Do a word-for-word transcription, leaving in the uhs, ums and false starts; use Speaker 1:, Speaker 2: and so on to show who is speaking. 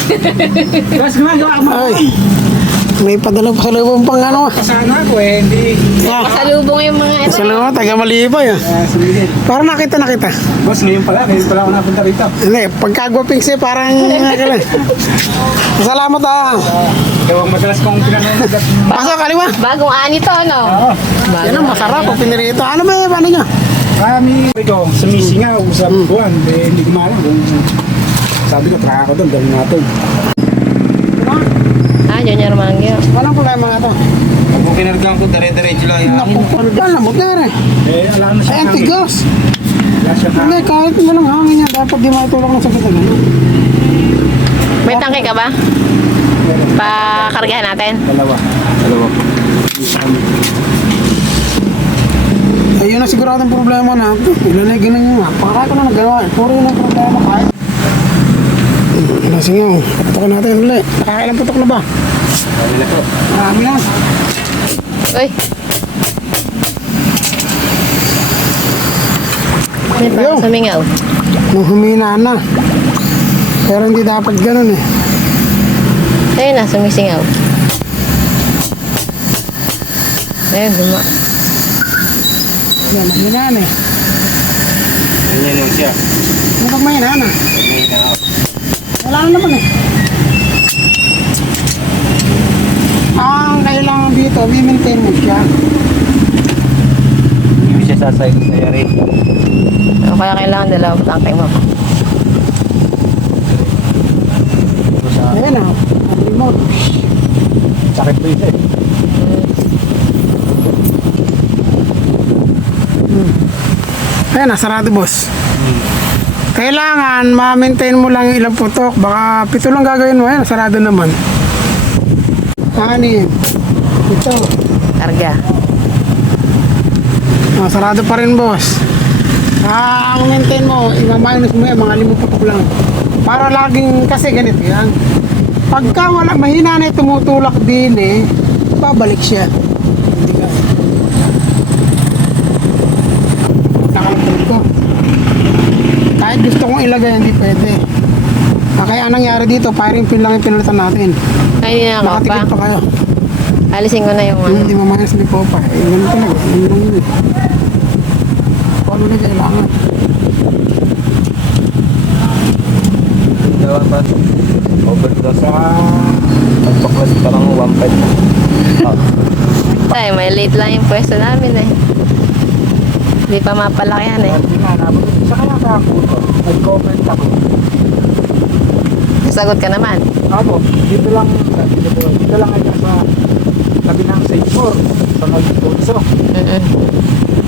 Speaker 1: Tapos gumagawa ka
Speaker 2: Ay, may padala pa sa lubong pang ano.
Speaker 1: Kasama ako eh, hindi.
Speaker 2: Ah,
Speaker 3: Masalubong yung mga ito.
Speaker 2: sa lubong, taga Malibay ah.
Speaker 1: Uh, sumihin.
Speaker 2: Parang nakita na kita.
Speaker 1: Boss, ngayon pala, ngayon pala ako napunta rito.
Speaker 2: Hindi, pagkagwaping siya, parang nakala. Salamat ah.
Speaker 1: Ikaw ang madalas kong pinanonood at...
Speaker 2: Pasok, kaliwa.
Speaker 3: Bagong ani to, ano?
Speaker 1: Oo.
Speaker 2: Yan ang masarap pag pinirito. Ano ba yung ano nyo?
Speaker 1: Kami, ikaw, sumisingaw sa buwan. Eh, hindi ko maalam kung... Sabi ko, traka ko doon, gawin natin.
Speaker 3: Ah, Junior Mangyo.
Speaker 2: Walang problema nga to.
Speaker 4: Pag mo kinargaan ko, dire-diretso lang yan.
Speaker 2: Naku, ano ba? Lamot na rin.
Speaker 1: Eh, alam na siya
Speaker 2: Ay, ang tigas.
Speaker 1: Wala siya
Speaker 2: Hindi, kahit mo lang hangin yan, dapat di matulog ng sakit na gano'n.
Speaker 3: May tangke ka ba? Pakargahan natin.
Speaker 1: Dalawa.
Speaker 4: Dalawa.
Speaker 2: Ayun na siguradong problema na. Ilan na ganun yun nga. Pakara ko na nagawa. Puro yun ang problema kahit. Ilan singaw. Putokin natin ulit. Nakakailang putok na ba?
Speaker 4: Sabi na to.
Speaker 2: Marami na.
Speaker 3: Uy. May
Speaker 2: Yo.
Speaker 3: parang sumingaw.
Speaker 2: Nung humina na. Pero hindi dapat ganun eh.
Speaker 3: Ayun na, sumisingaw. Ayun, duma.
Speaker 2: Yan, mahina na eh.
Speaker 4: Ganyan lang siya.
Speaker 2: Ano pag mahina na?
Speaker 4: Ganyan na ako.
Speaker 2: Wala na naman eh. Ang kailangan dito, i-maintain mo siya.
Speaker 4: Hindi ko siya sasayang sa yari.
Speaker 3: O kaya kailangan dalawang tangke mo.
Speaker 4: Ito sa...
Speaker 2: Ayan ah. Ang remote.
Speaker 1: Sakit ba isa eh?
Speaker 2: Ayan na, sarado boss. Kailangan ma-maintain mo lang ilang putok. Baka pito lang gagawin mo. Ayan, sarado naman. Anim. Ito.
Speaker 3: Karga.
Speaker 2: Oh, sarado pa rin boss. Ah, ang maintain mo, i-minus mo yan, mga limang putok lang. Para laging, kasi ganito yan. Pagka wala, mahina na tumutulak din eh, babalik siya. Hindi ka. Nakalagdag ko. Kahit gusto kong ilagay, hindi pwede. Ah, kaya anong nangyari dito, firing pin lang yung pinalitan natin.
Speaker 3: Ay, hindi na ako pa.
Speaker 2: Nakatikip pa kayo.
Speaker 3: Alisin ko na yung
Speaker 2: Hmm,
Speaker 3: ano.
Speaker 2: Hindi mo minus ni Popa. Eh, ganun talaga. Yun lang yun eh. Kung ano na kailangan.
Speaker 4: Gawa pa. Overdose sa... Pagpaklas pa lang one five na. Ah.
Speaker 3: Ay, may late lang yung pwesto namin eh. Hindi pa mapalakihan eh.
Speaker 1: Hindi na, nabot. Sa kaya ka ako ito. Nag-comment ako.
Speaker 3: Sagot ka naman.
Speaker 1: Ako, dito lang, dito, dito lang ay sa tabi ng Saint Paul, sa Nagpulso.
Speaker 3: Mm-mm.